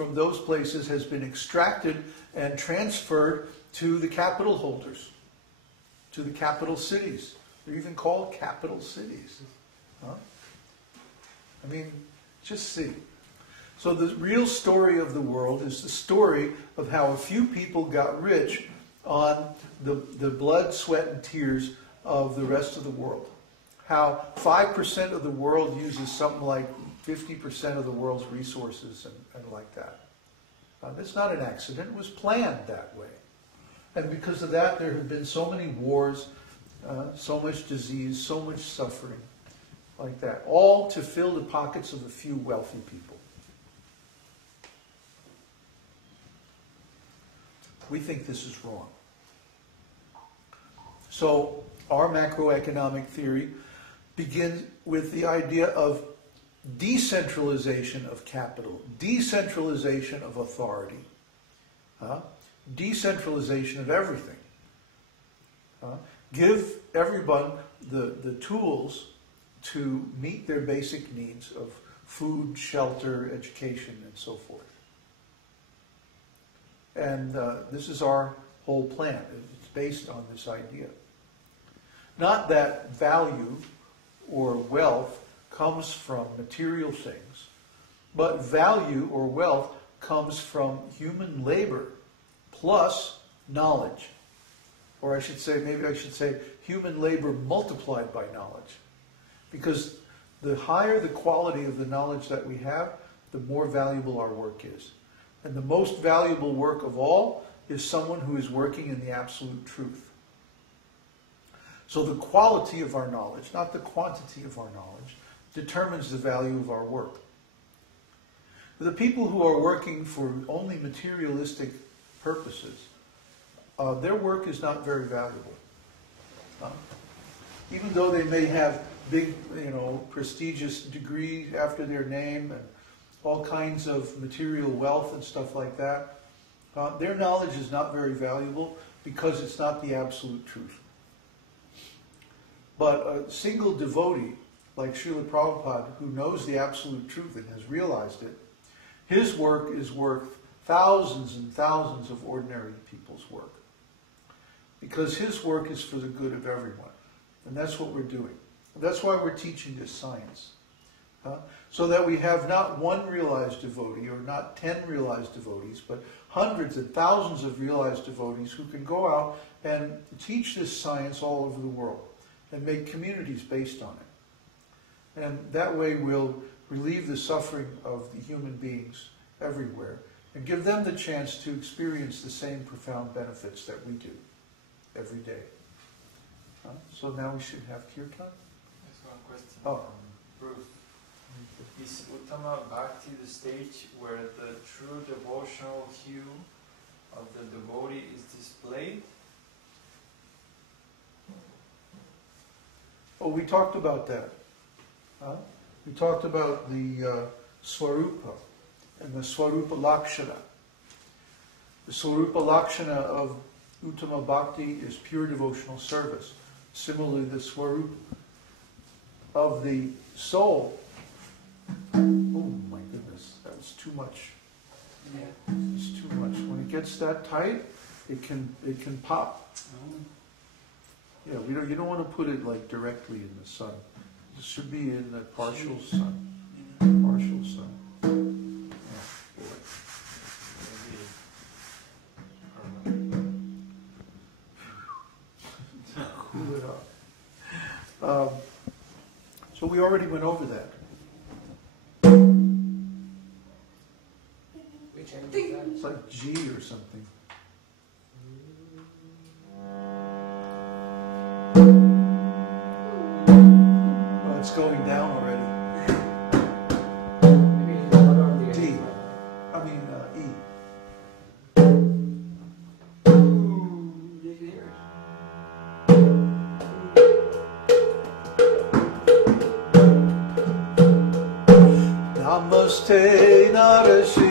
from those places has been extracted and transferred to the capital holders, to the capital cities. They're even called capital cities. Huh? I mean, just see. So the real story of the world is the story of how a few people got rich on the blood, sweat, and tears of the rest of the world. How 5% of the world uses something like 50% of the world's resources and like that. It's not an accident. It was planned that way. And because of that, there have been so many wars, so much disease, so much suffering, like that. All to fill the pockets of a few wealthy people. We think this is wrong. So our macroeconomic theory begins with the idea of decentralization of capital, decentralization of authority, decentralization of everything. Give everyone the tools to meet their basic needs of food, shelter, education, and so forth. And this is our whole plan. It's based on this idea. Not that value or wealth comes from material things, but value or wealth comes from human labor plus knowledge. Or I should say, maybe I should say, human labor multiplied by knowledge. Because the higher the quality of the knowledge that we have, the more valuable our work is. And the most valuable work of all is someone who is working in the absolute truth. So the quality of our knowledge, not the quantity of our knowledge, determines the value of our work. The people who are working for only materialistic purposes, their work is not very valuable. Even though they may have big, prestigious degrees after their name and all kinds of material wealth and stuff like that, their knowledge is not very valuable because it's not the absolute truth. But a single devotee, like Srila Prabhupada, who knows the absolute truth and has realized it, his work is worth thousands and thousands of ordinary people's work. Because his work is for the good of everyone. And that's what we're doing. And that's why we're teaching this science. So that we have not one realized devotee or not 10 realized devotees, but hundreds and thousands of realized devotees who can go out and teach this science all over the world and make communities based on it. And that way we'll relieve the suffering of the human beings everywhere and give them the chance to experience the same profound benefits that we do every day. So now we should have kirtan. There's one question from Bruce. Is Uttama Bhakti the stage where the true devotional hue of the devotee is displayed? Oh, we talked about that. We talked about the svarūpa and the svarūpa-lakṣaṇa. The svarūpa-lakṣaṇa of Uttama Bhakti is pure devotional service. Similarly, the svarūpa of the soul. Oh my goodness, that was too much. Yeah. It's too much. When it gets that tight, it can pop. Yeah, you don't want to put it like directly in the sun. It should be in the partial sun. Partial sun. Cool it off. So we already went over that. Which end is that? It's like G or something. Oh, it's going down already. D. I mean E. Namaste Narasimha